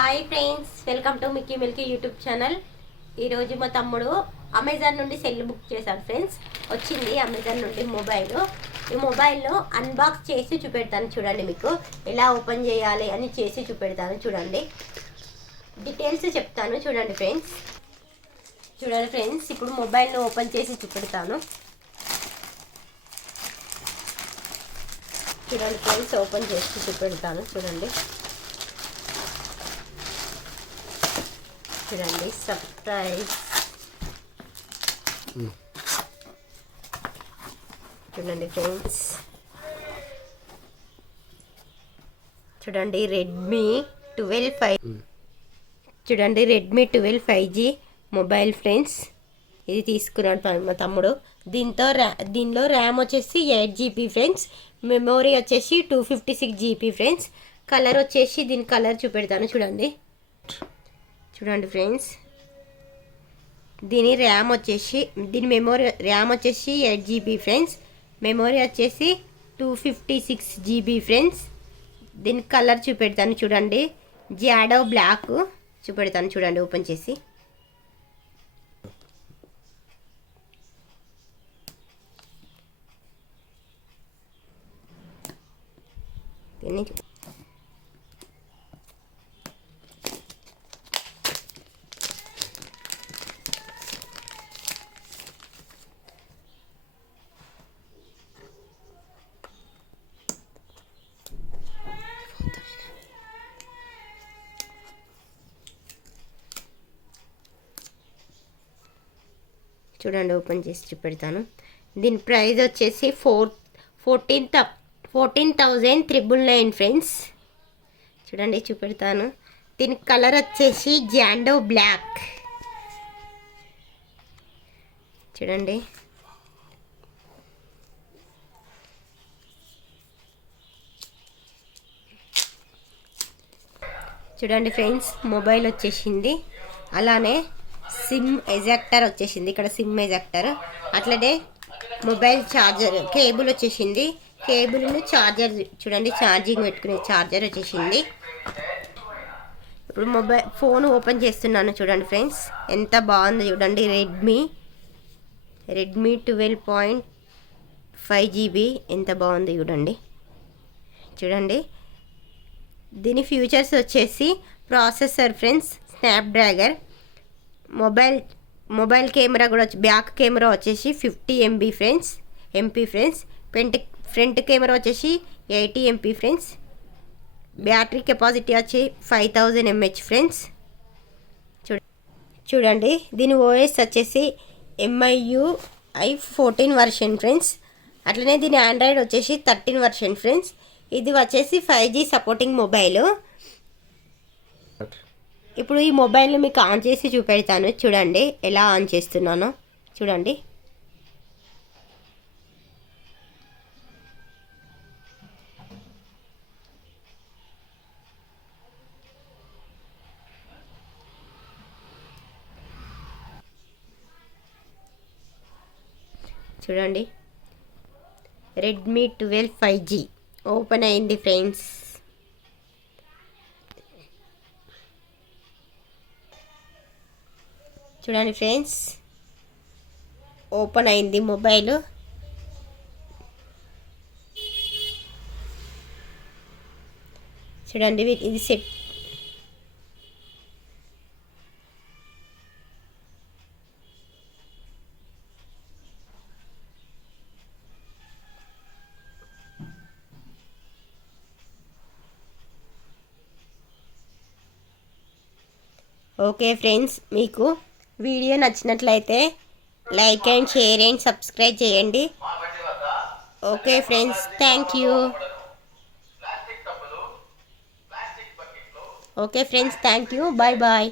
Hi friends, welcome to Mickey Milky YouTube channel. ఈరోజు మా తమ్ముడు అమెజాన్ నుండి సెల్ బుక్ చేశాడు ఫ్రెండ్స్. వచ్చింది అమెజాన్ నుండి మొబైల్. ఈ మొబైల్లో అన్బాక్స్ చేసి చూపెడతాను చూడండి. మీకు ఎలా ఓపెన్ చేయాలి అని చేసి చూపెడతాను చూడండి. డీటెయిల్స్ చెప్తాను చూడండి ఫ్రెండ్స్. చూడండి ఫ్రెండ్స్, ఇప్పుడు మొబైల్ను ఓపెన్ చేసి చూపెడతాను చూడండి ఫ్రెండ్స్. ఓపెన్ చేసి చూపెడతాను చూడండి. చూడండి సర్ప్రైజ్. చూడండి ఫ్రెండ్స్, చూడండి రెడ్మీ 12 చూడండి రెడ్మీ 12 5G మొబైల్ ఫ్రెండ్స్. ఇది తీసుకున్నాడు మా తమ్ముడు. దీనిలో ర్యామ్ వచ్చేసి 8GB ఫ్రెండ్స్. మెమొరీ వచ్చేసి 256GB ఫ్రెండ్స్. కలర్ వచ్చేసి దీని కలర్ చూపెడతాను చూడండి. చూడండి ఫ్రెండ్స్, దీని మెమొరీ ర్యామ్ వచ్చేసి 8GB ఫ్రెండ్స్. మెమొరీ వచ్చేసి 256GB ఫ్రెండ్స్. దీని కలర్ చూపెడతాను చూడండి. జాడో బ్లాక్ చూపెడతాను చూడండి. ఓపెన్ చేసి దీన్ని చూడండి. ఓపెన్ చేసి చూపెడతాను. దీని ప్రైస్ వచ్చేసి 14,999 ఫ్రెండ్స్. చూడండి చూపెడతాను. దీని కలర్ వచ్చేసి జాండో బ్లాక్. చూడండి. చూడండి ఫ్రెండ్స్, మొబైల్ వచ్చేసింది. అలానే సిమ్ ఎజెక్టర్ వచ్చేసింది. ఇక్కడ సిమ్ ఎజెక్టర్, అట్లనే మొబైల్ ఛార్జర్ కేబుల్ వచ్చేసింది. కేబుల్ను ఛార్జర్ చూడండి, ఛార్జింగ్ పెట్టుకునే ఛార్జర్ వచ్చేసింది. ఇప్పుడు ఫోన్ ఓపెన్ చేస్తున్నాను చూడండి ఫ్రెండ్స్. ఎంత బాగుందో చూడండి. రెడ్మీ 12.5GB ఎంత బాగుంది చూడండి. చూడండి దీని ఫీచర్స్ వచ్చేసి processor friends Snapdragon. Mobile camera కూడా బ్యాక్ కెమెరా వచ్చేసి 50 MB ఫ్రెండ్స్. ఫ్రంట్ కెమెరా వచ్చేసి 80 MP ఫ్రెండ్స్. బ్యాటరీ కెపాసిటీ వచ్చి 5000 mAh ఫ్రెండ్స్. చూడండి దీని OS వచ్చేసి MIUI 14 వర్షన్ ఫ్రెండ్స్. అట్లనే దీని ఆండ్రాయిడ్ వచ్చేసి 13 వర్షన్ ఫ్రెండ్స్. ఇది వచ్చేసి 5G సపోర్టింగ్ మొబైల్. ఇప్పుడు ఈ మొబైల్ని మీకు ఆన్ చేసి చూపెడతాను చూడండి. ఎలా ఆన్ చేస్తున్నానో చూడండి. చూడండి రెడ్మీ 12 5G ఓపెన్ అయింది ఫ్రెండ్స్. చూడండి ఫ్రెండ్స్, ఓపెన్ అయింది మొబైల్. చూడండి ఇది సెట్. ఓకే ఫ్రెండ్స్, మీకు వీడియో నచ్చినట్లయితే like and share and subscribe చేయండి. Okay friends, thank you. Okay friends, thank you. Bye bye.